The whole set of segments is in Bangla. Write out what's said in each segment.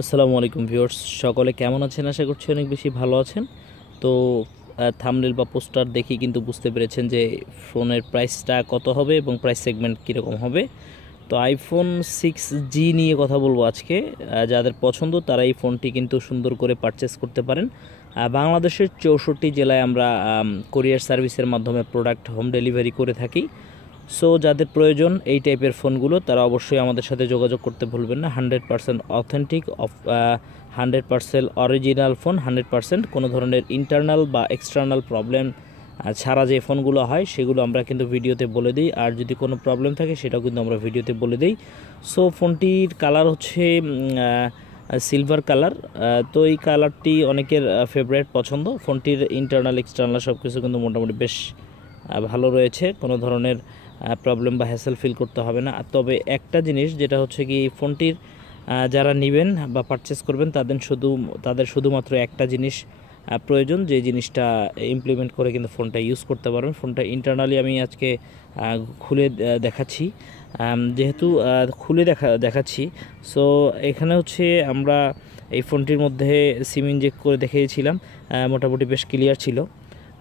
আসসালামু আলাইকুম ভিউয়ার্স, সকলে কেমন আছেন? আশা করছি অনেক বেশি ভালো আছেন। তো থাম্বনেল বা পোস্টার দেখে কিন্তু বুঝতে পেরেছেন যে ফোনের প্রাইসটা কত হবে এবং প্রাইস সেগমেন্ট কীরকম হবে। তো আইফোন 6G নিয়ে কথা বলবো আজকে। যাদের পছন্দ তারা এই ফোনটি কিন্তু সুন্দর করে পারচেস করতে পারেন। বাংলাদেশের 64 জেলায় আমরা কোরিয়ার সার্ভিসের মাধ্যমে প্রোডাক্ট হোম ডেলিভারি করে থাকি। সো যাদের প্রয়োজন এই টাইপের ফোনগুলো তারা অবশ্যই আমাদের সাথে যোগাযোগ করতে ভুলবেন না। 100% অথেন্টিক, 100% অরিজিনাল ফোন, 100% কোনো ধরনের ইন্টারনাল বা এক্সটার্নাল প্রবলেম ছাড়া যে ফোনগুলো হয় সেগুলো আমরা কিন্তু ভিডিওতে বলে দিই। আর যদি কোনো প্রবলেম থাকে সেটাও কিন্তু আমরা ভিডিওতে বলে দিই। সো ফোনটির কালার হচ্ছে সিলভার কালার। তো এই কালারটি অনেকের ফেভারিট পছন্দ। ফোনটির ইন্টারনাল এক্সটার্নাল সব কিছু কিন্তু মোটামুটি বেশ ভালো রয়েছে, কোনো ধরনের প্রবলেম বা হ্যাসেল ফিল করতে হবে না। তবে একটা জিনিস যেটা হচ্ছে কি, ফোনটির যারা নেবেন বা পারচেস করবেন তাদের শুধুমাত্র একটা জিনিস প্রয়োজন, যে জিনিসটা ইমপ্লিমেন্ট করে কিন্তু ফোনটা ইউজ করতে পারবেন। ফোনটা ইন্টারনালি আমি আজকে খুলে দেখাচ্ছি। যেহেতু খুলে দেখাচ্ছি, সো এখানে হচ্ছে আমরা এই ফোনটির মধ্যে সিম ইনজেক্ট করে দেখিয়েছিলাম, মোটামুটি বেশ ক্লিয়ার ছিল।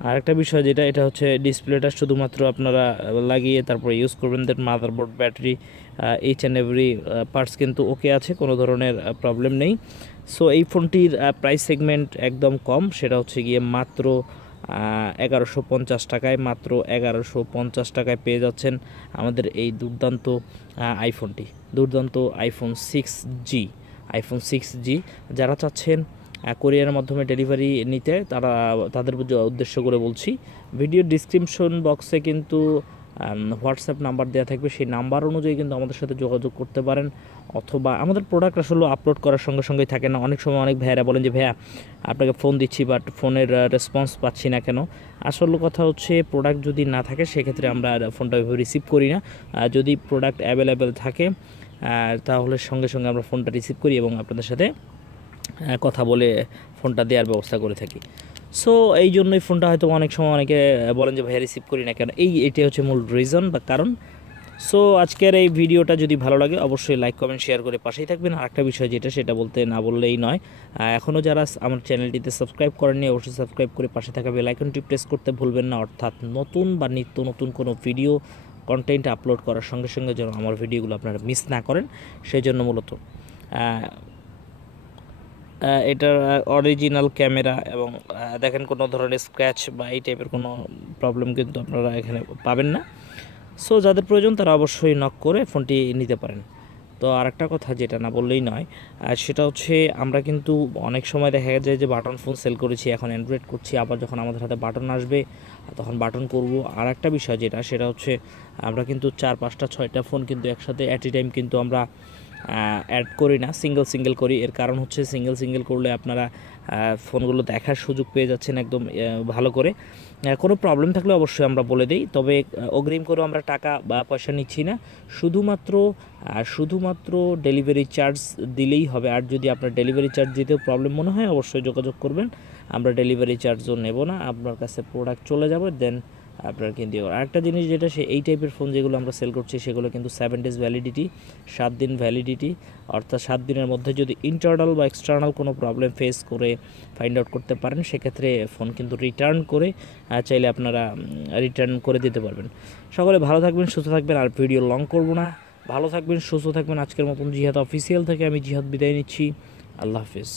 আরেকটা বিষয় যেটা, এটা হচ্ছে ডিসপ্লেটা শুধুমাত্র আপনারা লাগিয়ে তারপরে ইউজ করবেন। Then motherboard, battery, each and every parts কিন্তু ওকে আছে, কোনো ধরনের প্রবলেম নেই। সো এই ফোনটির প্রাইস সেগমেন্ট একদম কম, সেটা হচ্ছে গিয়ে মাত্র 1150 টাকায়, মাত্র 1150 টাকায় পেয়ে যাচ্ছেন আমাদের এই দুর্দান্ত আইফোনটি, দুর্দান্ত আইফোন 6G। যারা চাচ্ছেন কোরিয়ার মাধ্যমে ডেলিভারি নিতে, তাদের উদ্দেশ্য করে বলছি, ভিডিও ডিসক্রিপশন বক্সে কিন্তু হোয়াটসঅ্যাপ নাম্বার দেওয়া থাকবে। সেই নাম্বার অনুযায়ী কিন্তু আমাদের সাথে যোগাযোগ করতে পারেন। অথবা আমাদের প্রোডাক্ট আসলে আপলোড করার সঙ্গে সঙ্গেই থাকে না। অনেক সময় অনেক ভাইয়েরা বলেন যে ভাইয়া আপনাকে ফোন দিচ্ছি বাট ফোনের রেসপন্স পাচ্ছি না কেন। আসল কথা হচ্ছে, প্রোডাক্ট যদি না থাকে সেক্ষেত্রে আমরা ফোনটা রিসিভ করি না। যদি প্রোডাক্ট অ্যাভেলেবেল থাকে তাহলে সঙ্গে সঙ্গে আমরা ফোনটা রিসিভ করি এবং আপনাদের সাথে কথা বলে ফোনটা দেওয়ার ব্যবস্থা করে থাকি। সো এই জন্যই ফোনটা হয়তো অনেক সময় অনেকে বলেন যে ভাইয়া রিসিভ করি না কেন, এটি হচ্ছে মূল রিজন বা কারণ। সো আজকের এই ভিডিওটা যদি ভালো লাগে অবশ্যই লাইক, কমেন্ট, শেয়ার করে পাশেই থাকবেন। আর একটা বিষয় যেটা, সেটা বলতে না বললেই নয়, এখনও যারা আমার চ্যানেলটিতে সাবস্ক্রাইব করেননি অবশ্যই সাবস্ক্রাইব করে পাশে থাকা বেল আইকনটি প্রেস করতে ভুলবেন না, অর্থাৎ নতুন বা নিত্য নতুন কোনো ভিডিও কন্টেন্ট আপলোড করার সঙ্গে সঙ্গে যেন আমার ভিডিওগুলো আপনারা মিস না করেন, সেই জন্য মূলত। এটার অরিজিনাল ক্যামেরা এবং দেখেন কোনো ধরনের স্ক্র্যাচ বা এই টাইপের কোনো প্রবলেম কিন্তু আপনারা এখানে পাবেন না। সো যাদের প্রয়োজন তারা অবশ্যই নক করে ফোনটি নিতে পারেন। তো আরেকটা কথা যেটা না বললেই নয়, সেটা হচ্ছে আমরা কিন্তু অনেক সময় দেখা যায় যে বাটন ফোন সেল করেছি, এখন অ্যান্ড্রয়েড করছি, আবার যখন আমাদের হাতে বাটন আসবে তখন বাটন করব। আর একটা বিষয় যেটা, সেটা হচ্ছে আমরা কিন্তু 4, 5টা, 6টা ফোন কিন্তু একসাথে অ্যাট এ টাইম কিন্তু আমরা অ্যাড করি না, সিঙ্গেল করি। এর কারণ হচ্ছে সিঙ্গেল করলে আপনারা ফোনগুলো দেখার সুযোগ পেয়ে যাচ্ছেন একদম ভালো করে। কোনো প্রবলেম থাকলে অবশ্যই আমরা বলে দিই, তবে অগ্রিম করেও আমরা টাকা বা পয়সা নিচ্ছি না, শুধুমাত্র ডেলিভারি চার্জ দিলেই হবে। আর যদি আপনার ডেলিভারি চার্জ দিতেও প্রবলেম মনে হয় অবশ্যই যোগাযোগ করবেন, আমরা ডেলিভারি চার্জও নেব না, আপনার কাছে প্রোডাক্ট চলে যাবে, দেন আপনার কিন্তু। আরেকটা জিনিস যেটা, এই টাইপের ফোন যেগুলো আমরা সেল করছি সেগুলো কিন্তু 7 days ভ্যালিডিটি, 7 দিন ভ্যালিডিটি, অর্থাৎ 7 দিনের মধ্যে যদি ইন্টারনাল বা এক্সটার্নাল কোনো প্রবলেম ফেস করে ফাইন্ড আউট করতে পারেন সেক্ষেত্রে ফোন কিন্তু রিটার্ন করে চাইলে আপনারা রিটার্ন করে দিতে পারবেন। সকলে ভালো থাকবেন, সুস্থ থাকবেন। আর ভিডিও লং করব না, ভালো থাকবেন, সুস্থ থাকবেন। আজকের মতন জিহাদ অফিসিয়াল থেকে আমি জিহাদ বিদায় নিচ্ছি। আল্লাহ হাফিজ।